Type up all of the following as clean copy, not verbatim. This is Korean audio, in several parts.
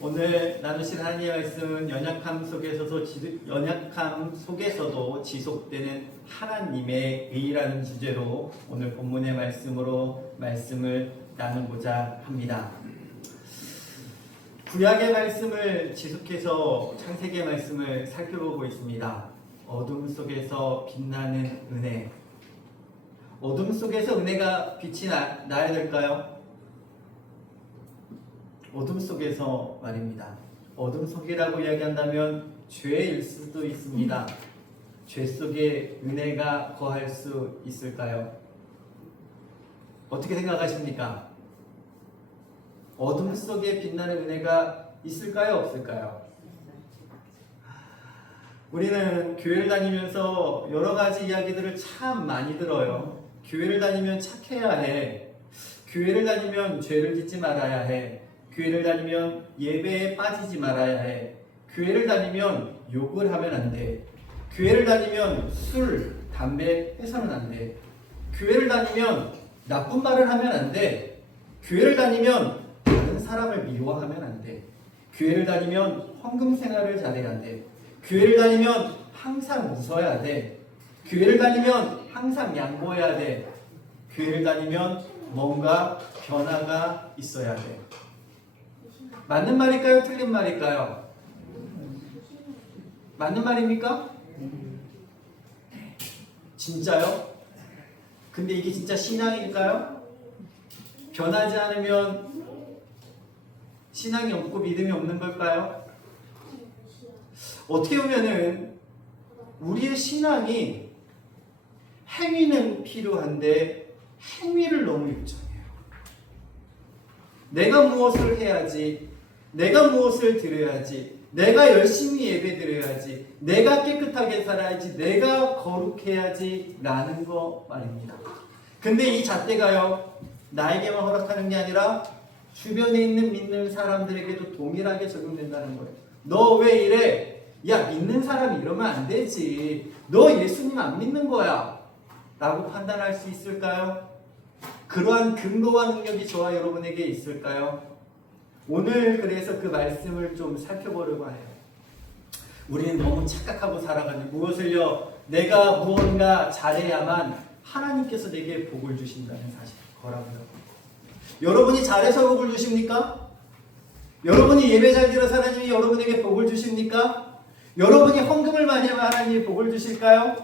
오늘 나누실 하나님의 말씀은 연약함 속에서도 지속되는 하나님의 의라는 주제로 오늘 본문의 말씀으로 말씀을 나누고자 합니다. 구약의 말씀을 지속해서 창세기의 말씀을 살펴보고 있습니다. 어둠 속에서 빛나는 은혜. 어둠 속에서 은혜가 빛이 나야 될까요? 어둠 속에서 말입니다. 어둠 속이라고 이야기한다면 죄일 수도 있습니다. 죄 속에 은혜가 거할 수 있을까요? 어떻게 생각하십니까? 어둠 속에 빛나는 은혜가 있을까요? 없을까요? 우리는 교회를 다니면서 여러 가지 이야기들을 참 많이 들어요. 교회를 다니면 착해야 해. 교회를 다니면 죄를 짓지 말아야 해. 교회를 다니면 예배에 빠지지 말아야 해. 교회를 다니면 욕을 하면 안 돼. 교회를 다니면 술, 담배 해서는 안 돼. 교회를 다니면 나쁜 말을 하면 안 돼. 교회를 다니면 다른 사람을 미워하면 안 돼. 교회를 다니면 헌금 생활을 잘해야 돼. 교회를 다니면 항상 웃어야 돼. 교회를 다니면 항상 양보해야 돼. 교회를 다니면 뭔가 변화가 있어야 돼. 맞는 말일까요? 틀린 말일까요? 맞는 말입니까? 진짜요? 근데 이게 진짜 신앙일까요? 변하지 않으면 신앙이 없고 믿음이 없는 걸까요? 어떻게 보면은 우리의 신앙이 행위는 필요한데 행위를 너무 요청해요. 내가 무엇을 해야지, 내가 무엇을 드려야지, 내가 열심히 예배 드려야지, 내가 깨끗하게 살아야지, 내가 거룩해야지 라는 거 말입니다. 근데 이 잣대가요, 나에게만 허락하는 게 아니라 주변에 있는 믿는 사람들에게도 동일하게 적용된다는 거예요. 너 왜 이래? 야, 믿는 사람이 이러면 안 되지. 너 예수님 안 믿는 거야 라고 판단할 수 있을까요? 그러한 근거와 능력이 저와 여러분에게 있을까요? 오늘 그래서 그 말씀을 좀 살펴보려고 해요. 우리는 너무 착각하고 살아가는 무엇을요? 내가 무언가 잘해야만 하나님께서 내게 복을 주신다는 사실 거라고요. 여러분이 잘해서 복을 주십니까? 여러분이 예배 잘 드려서 하나님이 여러분에게 복을 주십니까? 여러분이 헌금을 많이 하면 하나님이 복을 주실까요?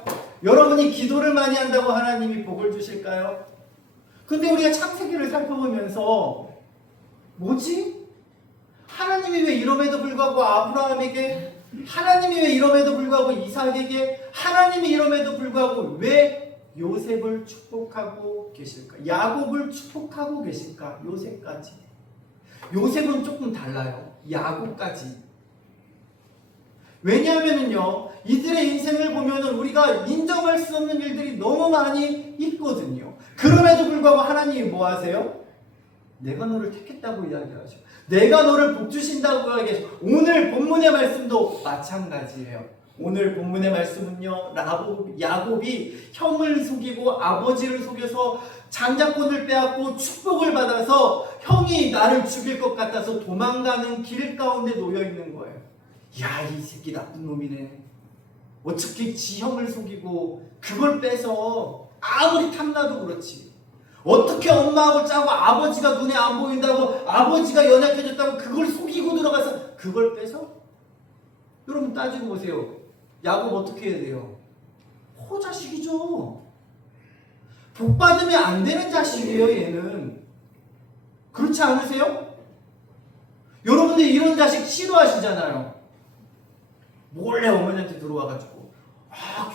여러분이 기도를 많이 한다고 하나님이 복을 주실까요? 근데 우리가 창세기를 살펴보면서 뭐지? 하나님이 왜 이럼에도 불구하고 아브라함에게, 하나님이 왜 이럼에도 불구하고 이삭에게, 하나님이 이럼에도 불구하고 왜 요셉을 축복하고 계실까? 야곱을 축복하고 계실까? 요셉까지. 요셉은 조금 달라요. 야곱까지. 왜냐하면요, 이들의 인생을 보면은 우리가 인정할 수 없는 일들이 너무 많이 있거든요. 그럼에도 불구하고 하나님이 뭐 하세요? 내가 너를 택했다고 이야기하죠. 내가 너를 복주신다고 이야기하죠. 오늘 본문의 말씀도 마찬가지예요. 오늘 본문의 말씀은요, 야곱이 형을 속이고 아버지를 속여서 장자권을 빼앗고 축복을 받아서 형이 나를 죽일 것 같아서 도망가는 길 가운데 놓여 있는 거예요. 야, 이 새끼 나쁜 놈이네. 어떻게 지 형을 속이고 그걸 빼서, 아무리 탐나도 그렇지, 어떻게 엄마하고 짜고 아버지가 눈에 안 보인다고, 아버지가 연약해졌다고 그걸 속이고 들어가서 그걸 빼서? 여러분 따지고 보세요. 야곱 어떻게 해야 돼요? 호자식이죠. 복 받으면 안 되는 자식이에요, 얘는. 그렇지 않으세요? 여러분들 이런 자식 싫어하시잖아요. 몰래 어머니한테 들어와가지고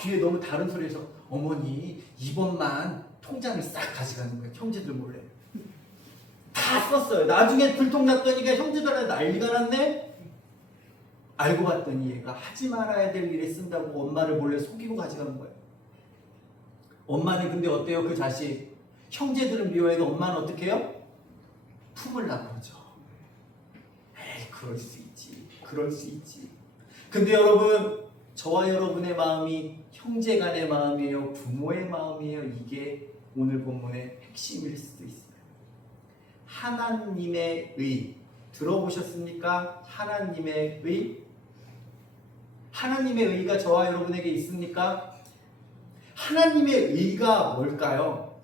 귀에 너무 다른 소리해서, 어머니 이번만 통장을 싹 가져가는 거예요. 형제들 몰래 다 썼어요. 나중에 들통났더니 형제들한테 난리가 났네. 알고 봤더니 얘가 하지 말아야 될 일에 쓴다고 엄마를 몰래 속이고 가져간 거예요. 엄마는 근데 어때요? 그 자식, 형제들은 미워해도 엄마는 어떻게 해요? 품으려고 그러죠. 에이, 그럴 수 있지, 그럴 수 있지. 근데 여러분, 저와 여러분의 마음이 형제 간의 마음이에요? 부모의 마음이에요? 이게 오늘 본문의 핵심일 수도 있어요. 하나님의 의, 들어보셨습니까? 하나님의 의? 하나님의 의가 저와 여러분에게 있습니까? 하나님의 의가 뭘까요?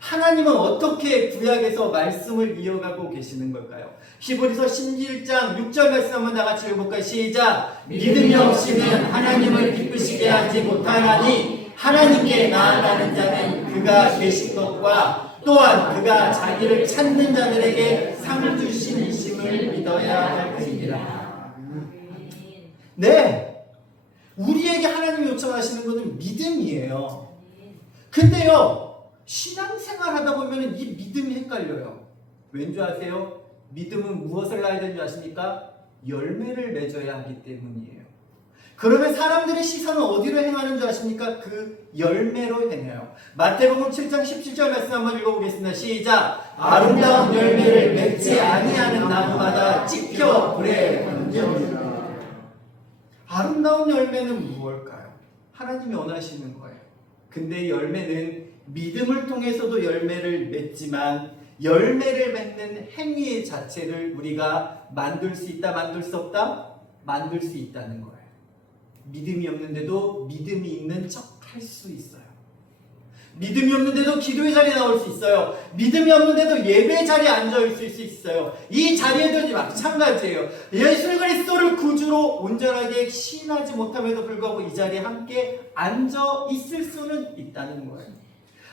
하나님은 어떻게 구약에서 말씀을 이어가고 계시는 걸까요? 히브리서 11장 6절 말씀 한번 다 같이 읽어볼까요? 시작! 믿음이 없이는 하나님을 기쁘시게 하지 못하나니 하나님께 나아가는 자는 그가 계신 것과 또한 그가 자기를 찾는 자들에게 상 주심을 믿어야 할 것이니라. 네, 우리에게 하나님이 요청하시는 것은 믿음이에요. 근데요, 신앙생활 하다 보면 이 믿음이 헷갈려요. 왠지 아세요? 믿음은 무엇을 낳아야 되는 줄 아십니까? 열매를 맺어야 하기 때문이에요. 그러면 사람들의 시선은 어디로 행하는 줄 아십니까? 그 열매로 행해요. 마태복음 7장 17절 말씀 한번 읽어보겠습니다. 시작! 아름다운 열매를 맺지 아니하는 나무마다 찍혀 불에 던져지라. 아름다운 열매는 무엇일까요? 하나님이 원하시는 거예요. 근데 열매는 믿음을 통해서도 열매를 맺지만 열매를 맺는 행위 자체를 우리가 만들 수 있다, 만들 수 없다? 만들 수 있다는 거예요. 믿음이 없는데도 믿음이 있는 척 할 수 있어요. 믿음이 없는데도 기도의 자리에 나올 수 있어요. 믿음이 없는데도 예배 자리에 앉아 있을 수 있어요. 이 자리에도 마찬가지예요. 예수 그리스도를 구주로 온전하게 신하지 못함에도 불구하고 이 자리에 함께 앉아 있을 수는 있다는 거예요.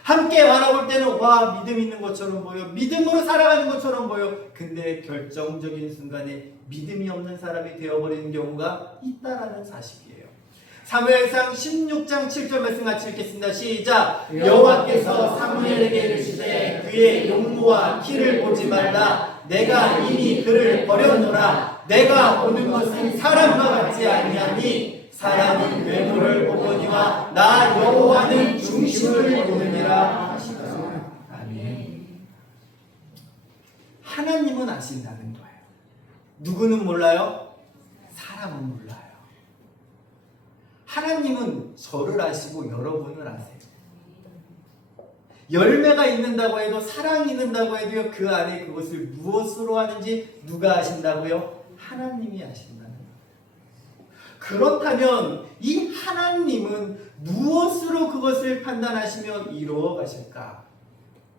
함께 바라볼 때는 와, 믿음 있는 것처럼 보여, 믿음으로 살아가는 것처럼 보여. 근데 결정적인 순간에 믿음이 없는 사람이 되어버리는 경우가 있다라는 사실이에요. 사무엘상 16장 7절 말씀 같이 읽겠습니다. 시작! 여호와께서 사무엘에게 이르시되 그의 용모와 키를 보지 말라. 내가 이미 그를 버렸노라. 내가 보는 것은 사람과 같지 아니하니 사람은 외모를 보거니와 나 여호와는 중심을 보느니라 하시더라. 아멘. 하나님은 아신다는 거예요. 누구는 몰라요? 사람은 몰라요. 하나님은 저를 아시고 여러분을 아세요. 열매가 있는다고 해도 사랑이 있는다고 해도요, 그 안에 그것을 무엇으로 하는지 누가 아신다고요? 하나님이 아신다는 거예요. 그렇다면 이 하나님은 무엇으로 그것을 판단하시며 이루어 가실까?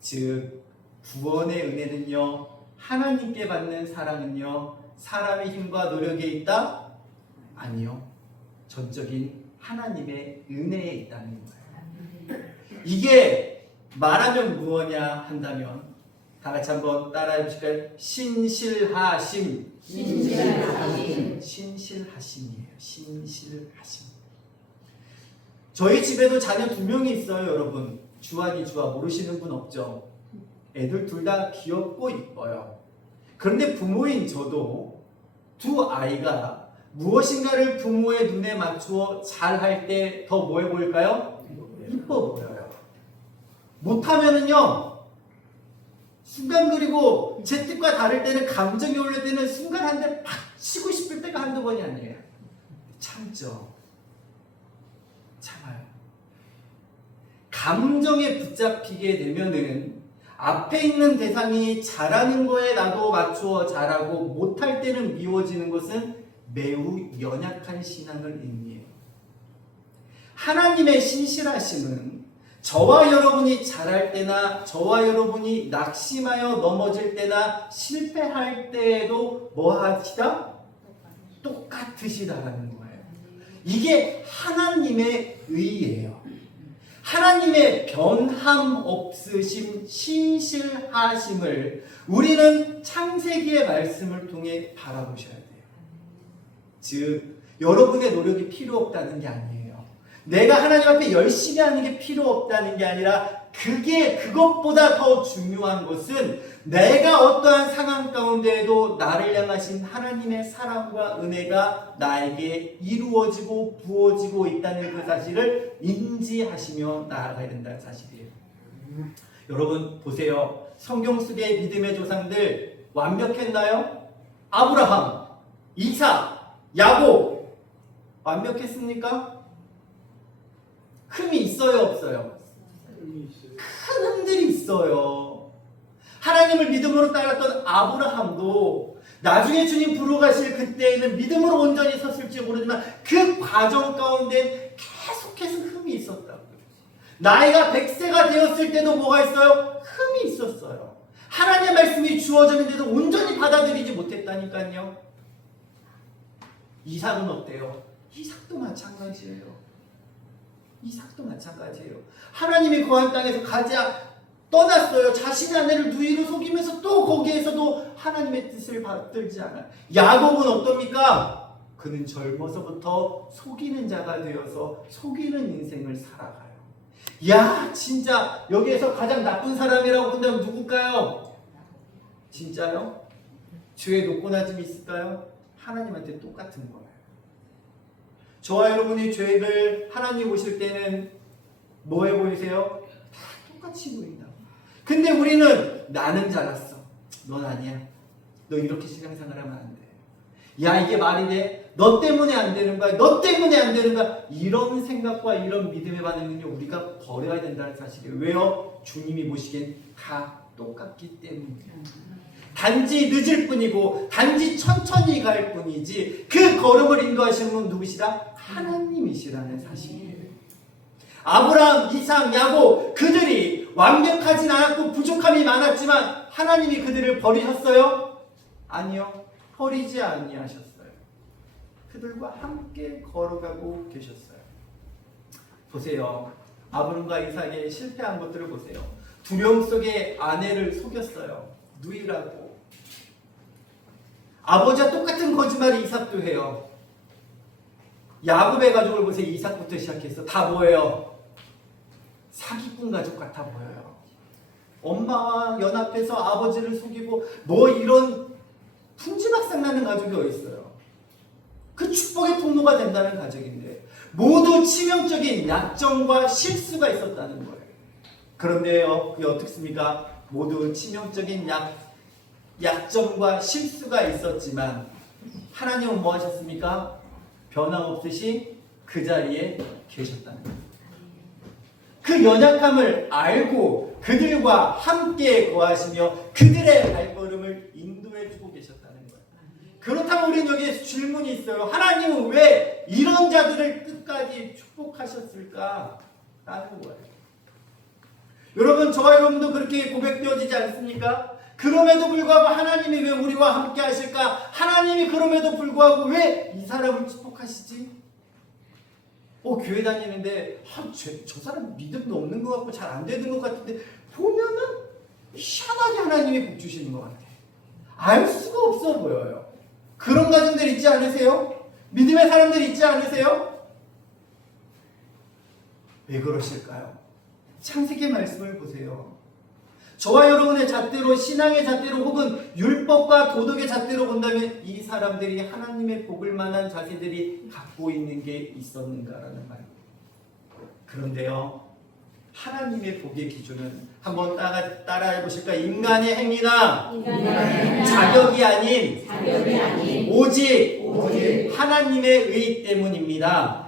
즉 구원의 은혜는요, 하나님께 받는 사랑은요, 사람의 힘과 노력에 있다? 아니요. 전적인 하나님의 은혜에 있다는 거예요. 이게 말하면 무엇냐 한다면 다 같이 한번 따라해 보실까요? 신실하심. 신실하심이에요. 신실하심. 저희 집에도 자녀 2명이 있어요, 여러분. 주한이 주아 모르시는 분 없죠? 애들 둘 다 귀엽고 이뻐요. 그런데 부모인 저도 두 아이가 무엇인가를 부모의 눈에 맞추어 잘할 때 더 뭐해 보일까요? 이뻐 보여요. 못하면은요, 순간, 그리고 제 뜻과 다를 때는, 감정이 올릴 때는 순간 한 대 팍 치고 싶을 때가 한두 번이 아니에요. 참죠. 참아요. 감정에 붙잡히게 되면은 앞에 있는 대상이 잘하는 거에 나도 맞추어 잘하고, 못할 때는 미워지는 것은 매우 연약한 신앙을 의미해요. 하나님의 신실하심은 저와 여러분이 잘할 때나 저와 여러분이 낙심하여 넘어질 때나 실패할 때에도 뭐 하시다? 똑같으시다라는 거예요. 이게 하나님의 의예요. 하나님의 변함 없으심, 신실하심을 우리는 창세기의 말씀을 통해 바라보셔야 돼요. 즉, 여러분의 노력이 필요 없다는 게 아니에요. 내가 하나님 앞에 열심히 하는 게 필요 없다는 게 아니라, 그것보다 더 중요한 것은 내가 어떠한 상황 가운데에도 나를 향하신 하나님의 사랑과 은혜가 나에게 이루어지고 부어지고 있다는 그 사실을 인지하시며 나아가야 된다는 사실이에요. 여러분 보세요. 성경 속의 믿음의 조상들 완벽했나요? 아브라함, 이삭, 야곱 완벽했습니까? 흠이 있어요, 없어요? 큰 흠들이 있어요. 하나님을 믿음으로 따랐던 아브라함도 나중에 주님 부르러 가실 그때에는 믿음으로 온전히 섰을지 모르지만 그 과정 가운데 계속해서 흠이 있었다고요. 나이가 100세가 되었을 때도 뭐가 있어요? 흠이 있었어요. 하나님의 말씀이 주어졌는데도 온전히 받아들이지 못했다니까요. 이삭은 어때요? 이삭도 마찬가지예요. 이삭도 마찬가지예요. 하나님이 거한 땅에서 가자 떠났어요. 자신의 아내를 누이로 속이면서 또 거기에서도 하나님의 뜻을 받들지 않아요. 야곱은 어떻습니까? 그는 젊어서부터 속이는 자가 되어서 속이는 인생을 살아가요. 야, 진짜 여기에서 가장 나쁜 사람이라고 본다면 누굴까요? 진짜요? 죄에 노고나짐이 있을까요? 하나님한테 똑같은 거예요. 저와 여러분의 죄를 하나님 오실 때는 뭐해 보이세요? 다 똑같이 보인다. 근데 우리는 나는 잘났어. 넌 아니야. 너 이렇게 신앙생활 하면 안 돼. 야, 이게 말이 돼? 너 때문에 안 되는 거야. 너 때문에 안 되는 거야. 이런 생각과 이런 믿음의 반응은요, 우리가 버려야 된다는 사실이에요. 왜요? 주님이 보시기엔 다 똑같기 때문이에요. 단지 늦을 뿐이고 단지 천천히 갈 뿐이지 그 걸음을 인도하시는 분 누구시다? 하나님이시라는 사실이에요. 아브라함, 이삭, 야곱 그들이 완벽하진 않았고 부족함이 많았지만 하나님이 그들을 버리셨어요? 아니요. 버리지 아니하셨어요. 그들과 함께 걸어가고 계셨어요. 보세요. 아브람과 이삭의 실패한 것들을 보세요. 두려움 속에 아내를 속였어요. 누이라고. 아버지와 똑같은 거짓말을 이삭도 해요. 야곱의 가족을 보세요. 이삭부터 시작해서 다 뭐예요? 사기꾼 가족 같아 보여요. 엄마와 연합해서 아버지를 속이고 뭐 이런 풍지박산 나는 가족이 어디 있어요? 그 축복의 통로가 된다는 가족인데 모두 치명적인 약점과 실수가 있었다는 거예요. 그런데요, 그게 어떻습니까? 모두 치명적인 약점과 실수가 있었지만 하나님은 뭐 하셨습니까? 변함없으시 그 자리에 계셨다는 거예요. 그 연약함을 알고 그들과 함께 거하시며 그들의 발걸음을 인도해주고 계셨다는 거예요. 그렇다면 우리는 여기에 질문이 있어요. 하나님은 왜 이런 자들을 끝까지 축복하셨을까? 라는 거예요. 여러분, 저와 여러분도 그렇게 고백되어지지 않습니까? 그럼에도 불구하고 하나님이 왜 우리와 함께 하실까? 하나님이 그럼에도 불구하고 왜 이 사람을 축복하시지? 교회 다니는데 저 사람 믿음도 없는 것 같고 잘 안 되는 것 같은데 보면은 희한하게 하나님이 복 주시는 것 같아. 알 수가 없어 보여요. 그런 가정들 있지 않으세요? 믿음의 사람들 있지 않으세요? 왜 그러실까요? 창세기 말씀을 보세요. 저와 여러분의 잣대로, 신앙의 잣대로 혹은 율법과 도덕의 잣대로 본다면 이 사람들이 하나님의 복을 만한 자세들이 갖고 있는 게 있었는가라는 말입니다. 그런데요, 하나님의 복의 기준은 한번 따라해 보실까? 인간의 행위나 자격이 아닌 오직 하나님의 의 때문입니다.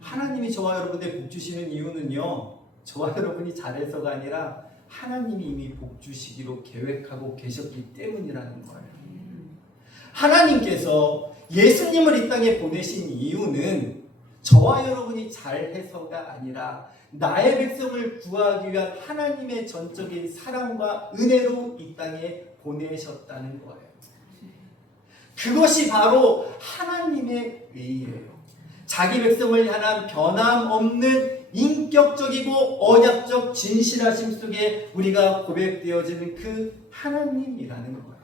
하나님이 저와 여러분의 복 주시는 이유는요, 저와 여러분이 잘해서가 아니라 하나님이 이미 복 주시기로 계획하고 계셨기 때문이라는 거예요. 하나님께서 예수님을 이 땅에 보내신 이유는 저와 여러분이 잘해서가 아니라 나의 백성을 구하기 위한 하나님의 전적인 사랑과 은혜로 이 땅에 보내셨다는 거예요. 그것이 바로 하나님의 의예요. 자기 백성을 향한 변함없는 인격적이고 언약적 진실하심 속에 우리가 고백되어지는 그 하나님이라는 거예요.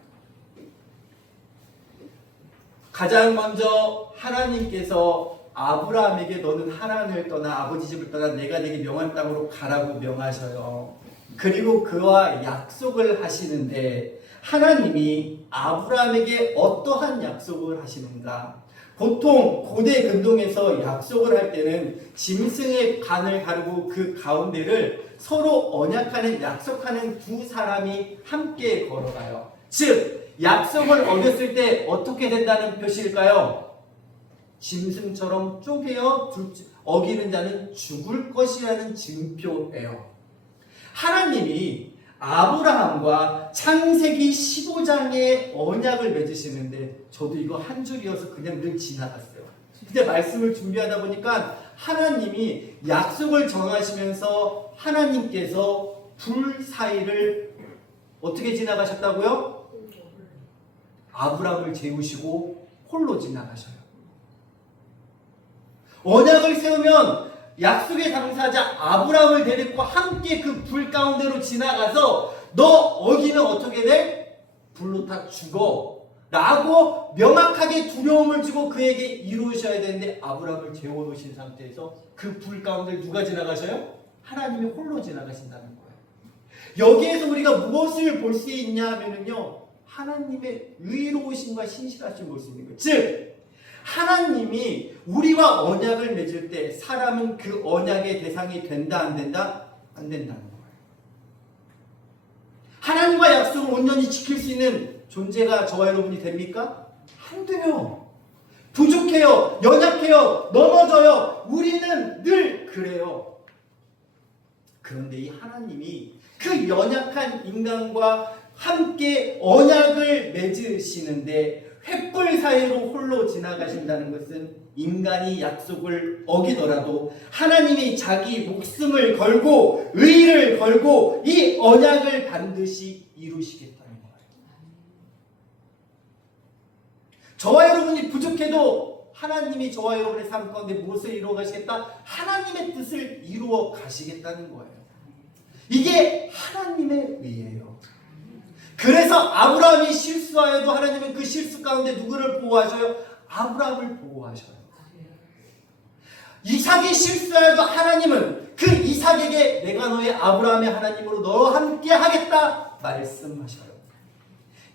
가장 먼저 하나님께서 아브라함에게 너는 하란을 떠나 아버지 집을 떠나 내가 네게 명한 땅으로 가라고 명하셔요. 그리고 그와 약속을 하시는데 하나님이 아브라함에게 어떠한 약속을 하시는가? 보통 고대 근동에서 약속을 할 때는 짐승의 간을 가르고 그 가운데를 서로 언약하는 약속하는 두 사람이 함께 걸어가요. 즉 약속을 어겼을 때 어떻게 된다는 표시일까요? 짐승처럼 쪼개어 어기는 자는 죽을 것이라는 증표예요. 하나님이 아브라함과 창세기 15장의 언약을 맺으시는데 저도 이거 한 줄이어서 그냥 늘 지나갔어요. 근데 말씀을 준비하다 보니까 하나님이 약속을 정하시면서 하나님께서 불 사이를 어떻게 지나가셨다고요? 아브라함을 재우시고 홀로 지나가셔요. 언약을 세우면 약속의 당사자 아브라함을 데리고 함께 그 불 가운데로 지나가서 너 어기면 어떻게 돼? 불로 다 죽어 라고 명확하게 두려움을 주고 그에게 이루셔야 되는데 아브라함을 재워놓으신 상태에서 그 불 가운데 누가 지나가셔요? 하나님이 홀로 지나가신다는 거예요. 여기에서 우리가 무엇을 볼 수 있냐 하면요, 하나님의 의로우심과 신실하심을 볼 수 있는 거예요. 즉 하나님이 우리와 언약을 맺을 때 사람은 그 언약의 대상이 된다 안 된다? 안 된다는 거예요. 하나님과 약속을 온전히 지킬 수 있는 존재가 저와 여러분이 됩니까? 안 돼요. 부족해요. 연약해요. 넘어져요. 우리는 늘 그래요. 그런데 이 하나님이 그 연약한 인간과 함께 언약을 맺으시는데 횃불 사이로 홀로 지나가신다는 것은 인간이 약속을 어기더라도 하나님이 자기 목숨을 걸고 의를 걸고 이 언약을 반드시 이루시겠다는 거예요. 저와 여러분이 부족해도 하나님이 저와 여러분의 삶 가운데 무엇을 이루어 가시겠다? 하나님의 뜻을 이루어 가시겠다는 거예요. 이게 하나님의 의예요. 그래서 아브라함이 실수하여도 하나님은 그 실수 가운데 누구를 보호하셔요? 아브라함을 보호하셔요. 이삭이 실수하여도 하나님은 그 이삭에게 내가 너의 아브라함의 하나님으로 너와 함께 하겠다 말씀하셔요.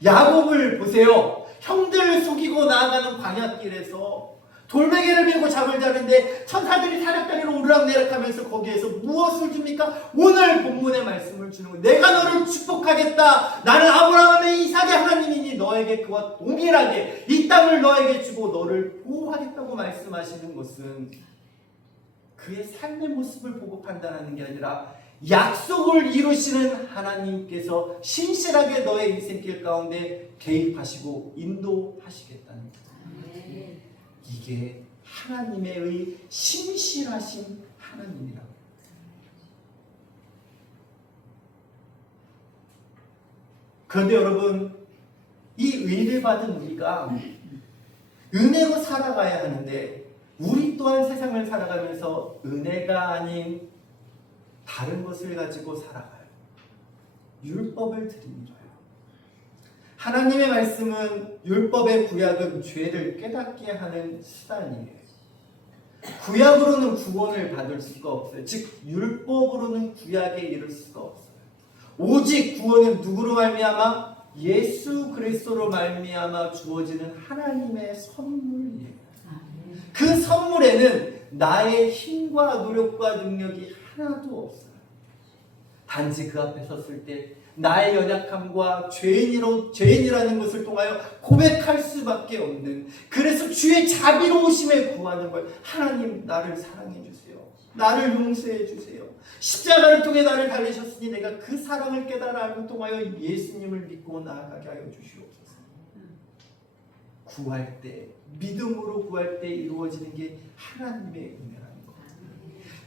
야곱을 보세요. 형들을 속이고 나아가는 광야길에서 돌멩이를 메고 잠을 자는데 천사들이 사륙다리로 오르락내락하면서 거기에서 무엇을 줍니까? 오늘 본문의 말씀을 주는 거예요. 내가 너를 축복하겠다. 나는 아브라함의 이삭의 하나님이니 너에게 그와 동일하게 이 땅을 너에게 주고 너를 보호하겠다고 말씀하시는 것은 그의 삶의 모습을 보고 판단하는 게 아니라 약속을 이루시는 하나님께서 신실하게 너의 인생길 가운데 개입하시고 인도하시겠다는 거예요. 이게 하나님의 신실하신 하나님이라고. 그런데 여러분, 이 의를 받은 우리가 은혜로 살아가야 하는데 우리 또한 세상을 살아가면서 은혜가 아닌 다른 것을 가지고 살아가요. 율법을 드리는 거예요. 하나님의 말씀은 율법의 구약은 죄를 깨닫게 하는 수단이에요. 구약으로는 구원을 받을 수가 없어요. 즉 율법으로는 구약에 이를 수가 없어요. 오직 구원은 누구로 말미암아? 예수 그리스도로 말미암아 주어지는 하나님의 선물이에요. 그 선물에는 나의 힘과 노력과 능력이 하나도 없어요. 단지 그 앞에 섰을 때 나의 연약함과 죄인이라는 것을 통하여 고백할 수밖에 없는, 그래서 주의 자비로우심에 구하는 걸, 하나님 나를 사랑해 주세요. 나를 용서해 주세요. 십자가를 통해 나를 달리셨으니 내가 그 사랑을 깨달아 알고 통하여 예수님을 믿고 나아가게 하여 주시옵소서. 구할 때, 믿음으로 구할 때 이루어지는 게 하나님의 은혜라는 거예요.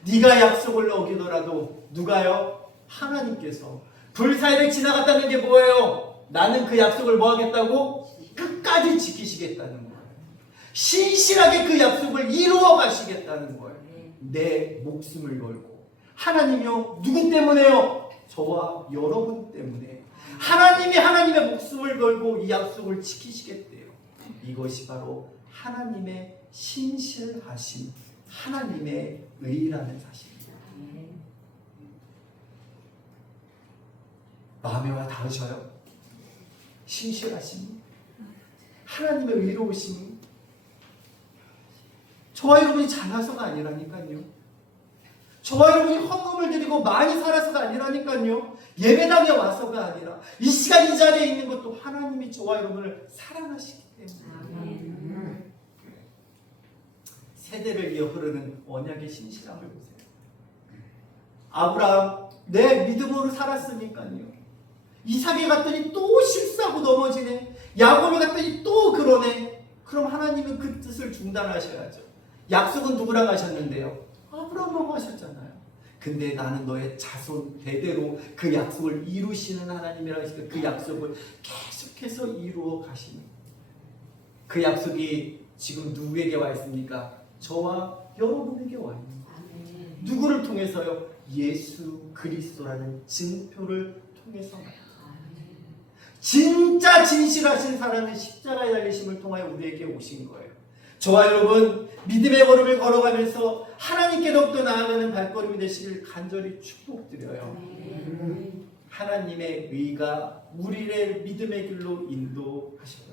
네가 약속을 어기더라도 누가요? 하나님께서 불 사이를 지나갔다는 게 뭐예요? 나는 그 약속을 뭐 하겠다고? 끝까지 지키시겠다는 거예요. 신실하게 그 약속을 이루어 가시겠다는 거예요. 내 목숨을 걸고. 하나님이요? 누구 때문에요? 저와 여러분 때문에. 하나님이 하나님의 목숨을 걸고 이 약속을 지키시겠대요. 이것이 바로 하나님의 신실하심, 하나님의 의라는 사실입니다. 마음에 와 닿으셔요? 신실하심이, 하나님의 의로우심이 저와 여러분이 잘나서가 아니라니까요. 저와 여러분이 헌금을 드리고 많이 살아서가 아니라니까요. 예배당에 와서가 아니라 이 시간 이 자리에 있는 것도 하나님이 저와 여러분을 사랑하시기 때문에. 세대를 이어 흐르는 언약의 신실함을 보세요. 아브라함 내 믿음으로 살았으니까요. 이삭에 갔더니 또 실수하고 넘어지네. 야곱에 갔더니 또 그러네. 그럼 하나님은 그 뜻을 중단하셔야죠. 약속은 누구랑 하셨는데요? 아브라함하고 하셨잖아요. 근데 나는 너의 자손 대대로 그 약속을 이루시는 하나님이라고 하시니까 그 약속을 계속해서 이루어 가시는, 그 약속이 지금 누구에게 와 있습니까? 저와 여러분에게 와 있는 거예요. 누구를 통해서요? 예수 그리스도라는 증표를 통해서. 진짜 진실하신 사랑은 십자가의 달리심을 통하여 우리에게 오신 거예요. 저와 여러분 믿음의 걸음을 걸어가면서 하나님께 더욱더 나아가는 발걸음이 되시길 간절히 축복드려요. 하나님의 의가 우리를 믿음의 길로 인도하셔요.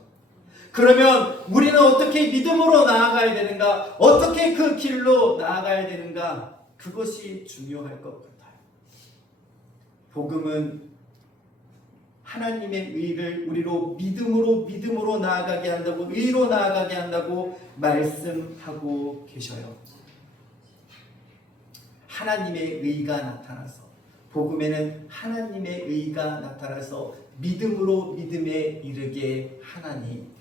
그러면 우리는 어떻게 믿음으로 나아가야 되는가? 어떻게 그 길로 나아가야 되는가? 그것이 중요할 것 같아요. 복음은 하나님의 의를 우리로 믿음으로 나아가게 한다고, 의로 나아가게 한다고 말씀하고 계셔요. 하나님의 의가 나타나서, 복음에는 하나님의 의가 나타나서 믿음으로 믿음에 이르게 하나니,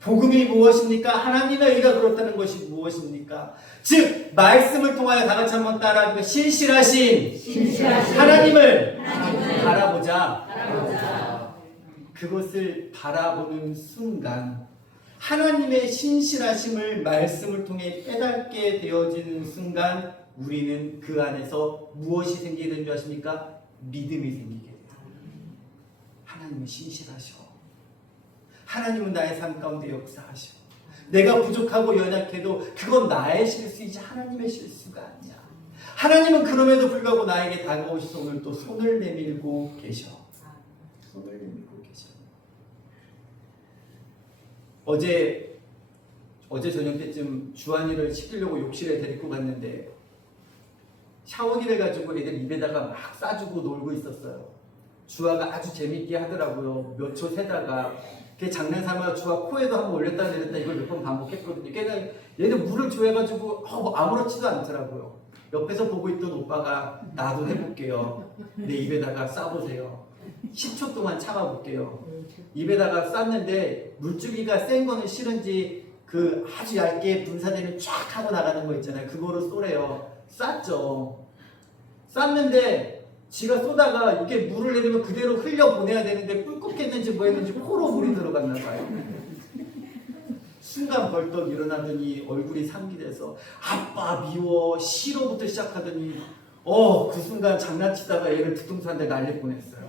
복음이 무엇입니까? 하나님의 의가 그렇다는 것이 무엇입니까? 즉 말씀을 통하여 다 같이 한번 따라하면 신실하신 하나님을 바라보자. 그것을 바라보는 순간 하나님의 신실하심을 말씀을 통해 깨닫게 되어지는 순간 우리는 그 안에서 무엇이 생기게 되는 줄 아십니까? 믿음이 생기게 돼요. 하나님은 신실하셔. 하나님은 나의 삶 가운데 역사하셔. 내가 부족하고 연약해도 그건 나의 실수이지 하나님의 실수가 아니야. 하나님은 그럼에도 불구하고 나에게 다가오셔서 오늘 또 손을 내밀고 계셔. 손을 내밀고 계셔. 어제 저녁 때쯤 주한이를 시키려고 욕실에 데리고 갔는데 샤워기를 가지고 애들 입에다가 막 싸주고 놀고 있었어요. 주아가 아주 재밌게 하더라고요. 몇 초 세다가 걔 장난삼아 주아 코에도 한번 올렸다 내렸다 이걸 몇 번 반복했거든요. 걔는 얘는 물을 좋아해가지고 아무렇지도 않더라고요. 옆에서 보고 있던 오빠가 나도 해볼게요. 내 입에다가 싸보세요. 10초 동안 참아볼게요. 입에다가 쌌는데 물줄기가 센 거는 싫은지 그 아주 얇게 분사되는 쫙 하고 나가는 거 있잖아요. 그거로 쏘래요. 쌌죠. 쌌는데 지가 쏘다가 이게 물을 내리면 그대로 흘려보내야 되는데 꿀꺽했는지 뭐 했는지 코로 물이 들어갔나 봐요. 순간 벌떡 일어나더니 얼굴이 상기돼서 아빠 미워 싫어부터 시작하더니 그 순간 장난치다가 얘를 뒤통수 한 대 날릴 뻔했어요.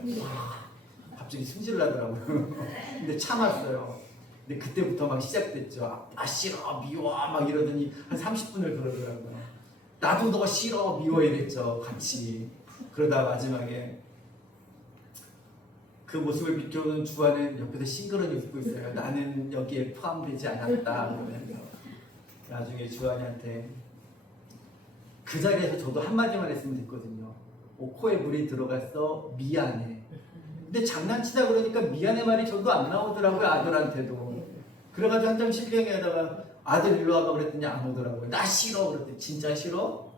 갑자기 승질 나더라고요. 근데 참았어요. 근데 그때부터 막 시작됐죠. 아빠 싫어 미워 막 이러더니 한 30분을 그러더라고요. 나도 너 싫어 미워 이랬죠. 같이. 그러다 마지막에 그 모습을 비켜오는 주아는 옆에서 싱그러니 웃고 있어요. 나는 여기에 포함되지 않았다 그러면서. 나중에 주아한테 그 자리에서 저도 한마디만 했으면 됐거든요. 코에 물이 들어갔어 미안해. 근데 장난치다 그러니까 미안해 말이 저도 안 나오더라고요. 아들한테도. 그래가지고 한참 실경에다가 아들 일로 와봐 그랬더니 안 오더라고요. 나 싫어 그랬더니 진짜 싫어?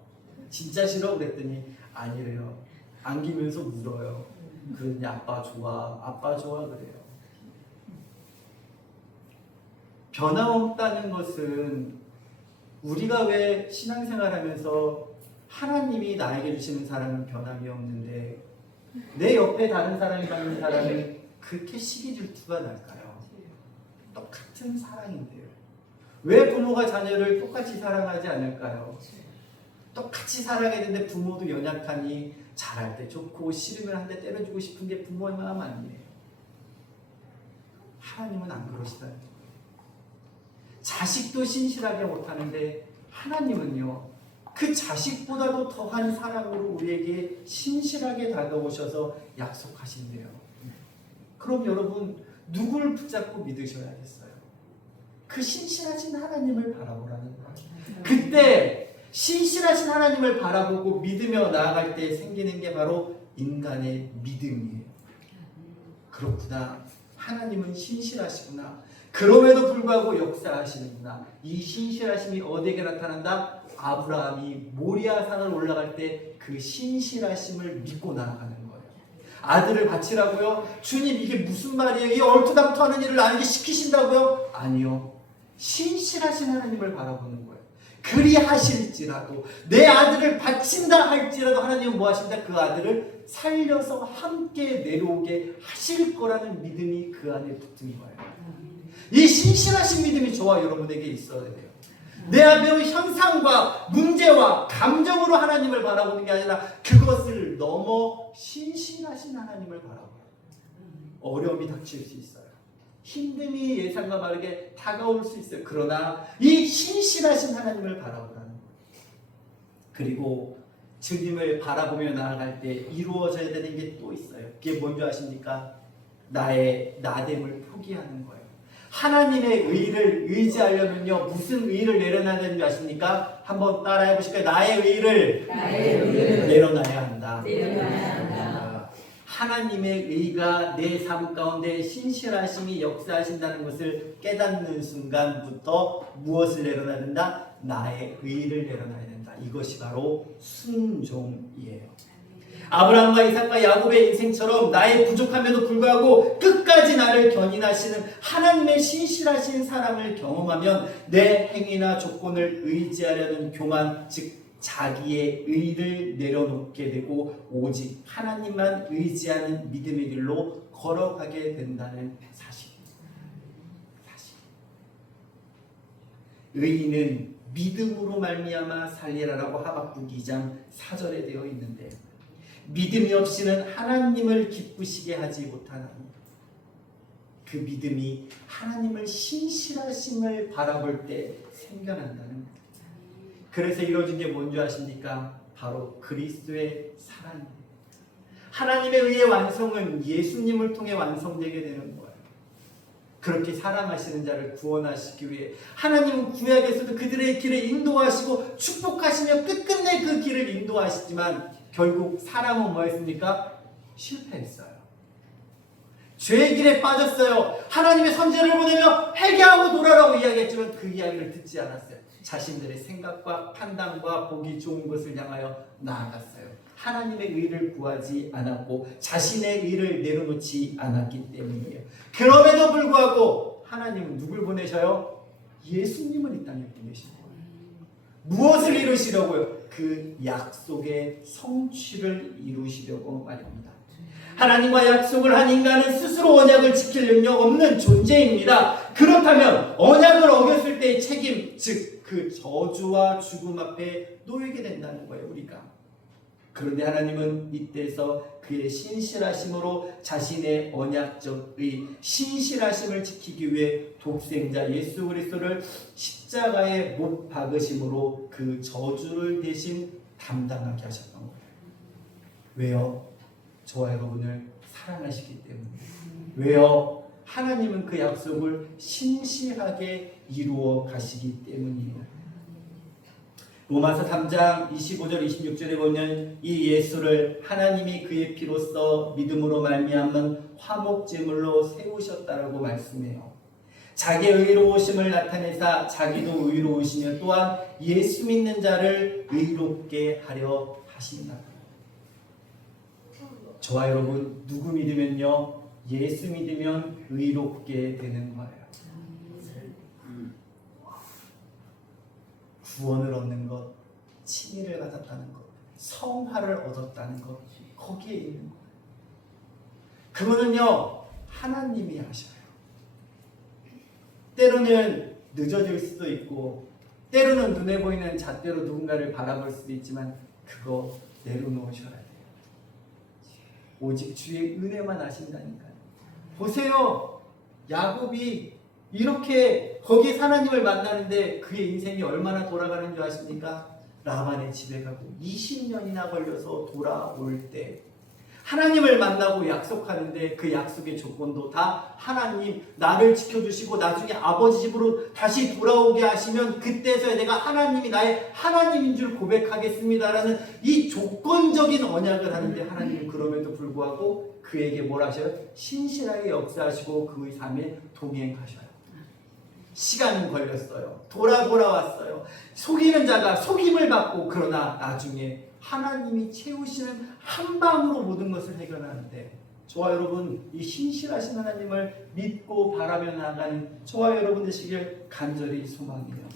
진짜 싫어? 그랬더니 아니래요. 안기면서 울어요. 그러더니 아빠 좋아 그래요. 변함없다는 것은 우리가 왜 신앙생활하면서 하나님이 나에게 주시는 사랑은 변함이 없는데 내 옆에 다른 사람이 받는 사랑은 그렇게 시기 질투가 날까요? 똑같은 사랑인데요. 왜 부모가 자녀를 똑같이 사랑하지 않을까요? 똑같이 사랑했는데 부모도 연약하니 잘할 때 좋고 싫으면 한 대 때려주고 싶은 게 부모의 마음 아니에요. 하나님은 안 그러시다는 거예요. 자식도 신실하게 못하는데 하나님은요 그 자식보다도 더한 사랑으로 우리에게 신실하게 다가오셔서 약속하신대요. 그럼 여러분 누구를 붙잡고 믿으셔야겠어요? 그 신실하신 하나님을 바라보라는 거예요. 그때 신실하신 하나님을 바라보고 믿으며 나아갈 때 생기는 게 바로 인간의 믿음이에요. 그렇구나. 하나님은 신실하시구나. 그럼에도 불구하고 역사하시는구나. 이 신실하심이 어디에 나타난다? 아브라함이 모리아 산을 올라갈 때 그 신실하심을 믿고 나아가는 거예요. 아들을 바치라고요? 주님 이게 무슨 말이에요? 이 얼토당토하는 일을 나에게 시키신다고요? 아니요. 신실하신 하나님을 바라보는 거예요. 그리하실지라도 내 아들을 바친다 할지라도 하나님은 뭐 하신다? 그 아들을 살려서 함께 내려오게 하실 거라는 믿음이 그 안에 붙은 거예요. 이 신실하신 믿음이 저와 여러분에게 있어야 돼요. 내 앞에 현상과 문제와 감정으로 하나님을 바라보는 게 아니라 그것을 넘어 신실하신 하나님을 바라봐요. 어려움이 닥칠 수 있어요. 힘듦이 예상과 다르게 다가올 수 있어요. 그러나 이 신실하신 하나님을 바라보라는 거예요. 그리고 주님을 바라보며 나아갈 때 이루어져야 되는 게 또 있어요. 그게 뭔지 아십니까? 나의 나됨을 포기하는 거예요. 하나님의 의를 의지하려면요 무슨 의를 내려놔야 되는지 아십니까? 한번 따라해 보실까요? 나의 의를 내려놔야 한다. 하나님의 의가 내 삶 가운데 신실하심이 역사하신다는 것을 깨닫는 순간부터 무엇을 내려놔야 된다? 나의 의를 내려놔야 된다. 이것이 바로 순종이에요. 아브라함과 이삭과 야곱의 인생처럼 나의 부족함에도 불구하고 끝까지 나를 견인하시는 하나님의 신실하신 사랑을 경험하면 내 행위나 조건을 의지하려는 교만, 즉 자기의 의를 내려놓게 되고 오직 하나님만 의지하는 믿음의 길로 걸어가게 된다는 사실입니다. 의인은 믿음으로 말미암아 살리라라고 하박국 2장 4절에 되어 있는데 믿음이 없이는 하나님을 기쁘시게 하지 못하나니 그 믿음이 하나님을 신실하심을 바라볼 때 생겨난다는 거예요. 그래서 이루어진 게 뭔지 아십니까? 바로 그리스도의 사랑입니다. 하나님의 의의 완성은 예수님을 통해 완성되게 되는 거예요. 그렇게 사랑하시는 자를 구원하시기 위해 하나님은 구약에서도 그들의 길을 인도하시고 축복하시며 끝끝내 그 길을 인도하시지만 결국 사람은 뭐했습니까? 실패했어요. 죄의 길에 빠졌어요. 하나님의 선지자를 보내며 회개하고 돌아라고 이야기했지만 그 이야기를 듣지 않았어요. 자신들의 생각과 판단과 보기 좋은 것을 향하여 나아갔어요. 하나님의 의를 구하지 않았고 자신의 의를 내려놓지 않았기 때문이에요. 그럼에도 불구하고 하나님은 누굴 보내셔요? 예수님을 이 땅에 보내신 거예요. 무엇을 이루시려고요? 그 약속의 성취를 이루시려고 말입니다. 하나님과 약속을 한 인간은 스스로 언약을 지킬 능력 없는 존재입니다. 그렇다면 언약을 어겼을 때의 책임, 즉 그 저주와 죽음 앞에 놓이게 된다는 거예요, 우리가. 그런데 하나님은 이때에서 그의 신실하심으로 자신의 언약적 의, 신실하심을 지키기 위해 독생자 예수 그리스도를 십자가에 못 박으심으로 그 저주를 대신 담당하게 하셨던 거예요. 왜요? 저와 여러분을 사랑하시기 때문에. 왜요? 하나님은 그 약속을 신실하게 이루어 가시기 때문이에요. 로마서 3장 25절 26절에 보면 이 예수를 하나님이 그의 피로써 믿음으로 말미암는 화목제물로 세우셨다라고 말씀해요. 자기의 의로우심을 나타내사 자기도 의로우시며 또한 예수 믿는 자를 의롭게 하려 하신다. 저와 여러분 누구 믿으면요? 예수 믿으면 의롭게 되는 거예요. 구원을 얻는 것, 칭의를 받았다는 것, 성화를 얻었다는 것, 거기에 있는 거예요. 그거는요 하나님이 하셔요. 때로는 늦어질 수도 있고 때로는 눈에 보이는 잣대로 누군가를 바라볼 수도 있지만 그거 내려놓으셔야 돼요. 오직 주의 은혜만 아신다니까요. 보세요. 야곱이 이렇게 거기에 하나님을 만나는데 그의 인생이 얼마나 돌아가는 줄 아십니까? 라반의 집에 가고 20년이나 걸려서 돌아올 때 하나님을 만나고 약속하는데 그 약속의 조건도 다 하나님 나를 지켜주시고 나중에 아버지 집으로 다시 돌아오게 하시면 그때서야 내가 하나님이 나의 하나님인 줄 고백하겠습니다라는 이 조건적인 언약을 하는데 하나님은 그럼에도 불구하고 그에게 뭘 하셔요? 신실하게 역사하시고 그의 삶에 동행하셔요. 시간이 걸렸어요. 돌아왔어요. 속이는 자가 속임을 받고 그러나 나중에 하나님이 채우시는 한 방으로 모든 것을 해결하는데 저와 여러분 이 신실하신 하나님을 믿고 바라며 나아가는 저와 여러분 되시길 간절히 소망해요.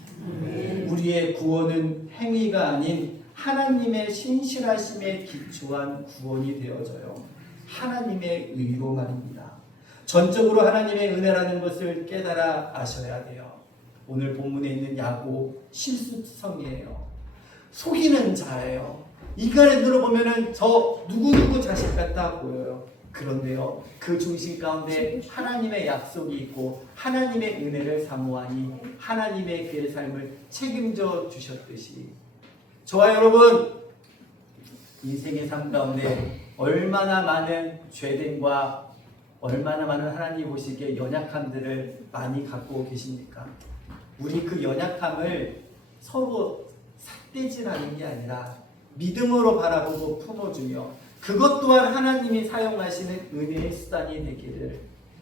우리의 구원은 행위가 아닌 하나님의 신실하심에 기초한 구원이 되어져요. 하나님의 의로 말입니다. 전적으로 하나님의 은혜라는 것을 깨달아 아셔야 돼요. 오늘 본문에 있는 야곱 실수성이에요. 속이는 자예요. 인간의 눈으로 보면은 저 누구누구 자식 같아 보여요. 그런데요, 그 중심 가운데 하나님의 약속이 있고 하나님의 은혜를 사모하니 하나님의 그의 삶을 책임져 주셨듯이 저와 여러분 인생의 삶 가운데 얼마나 많은 죄됨과 얼마나 많은 하나님 보시기에 연약함들을 많이 갖고 계십니까? 우리 그 연약함을 서로 삿대질하는 게 아니라 믿음으로 바라보고 품어주며 그것 또한 하나님이 사용하시는 은혜의 수단이 되기를,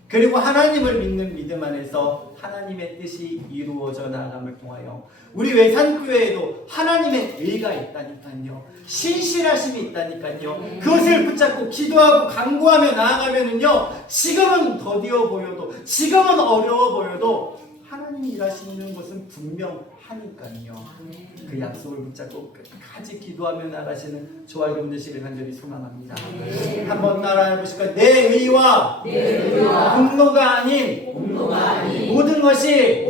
그리고 하나님을 믿는 믿음 안에서 하나님의 뜻이 이루어져 나감을 통하여 우리 외산교회에도 하나님의 의가 있다니까요. 신실하심이 있다니까요. 그것을 붙잡고 기도하고 간구하며 나아가면은요, 지금은 더디어 보여도 지금은 어려워 보여도 하나님이 일하시는 것은 분명하니까요. 그 약속을 붙잡고 끝까지 기도하며 나가시는 저와 여러분 되시길 간절히 소망합니다. 한번 따라해 보실까요? 내 의와 공로가 아닌 모든 것이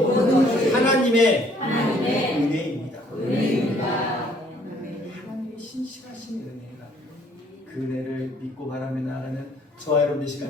하나님의 은혜입니다. 하나님의 신실하신 은혜가 그 은혜를 믿고 바라며 나가는 저와 여러분 되시길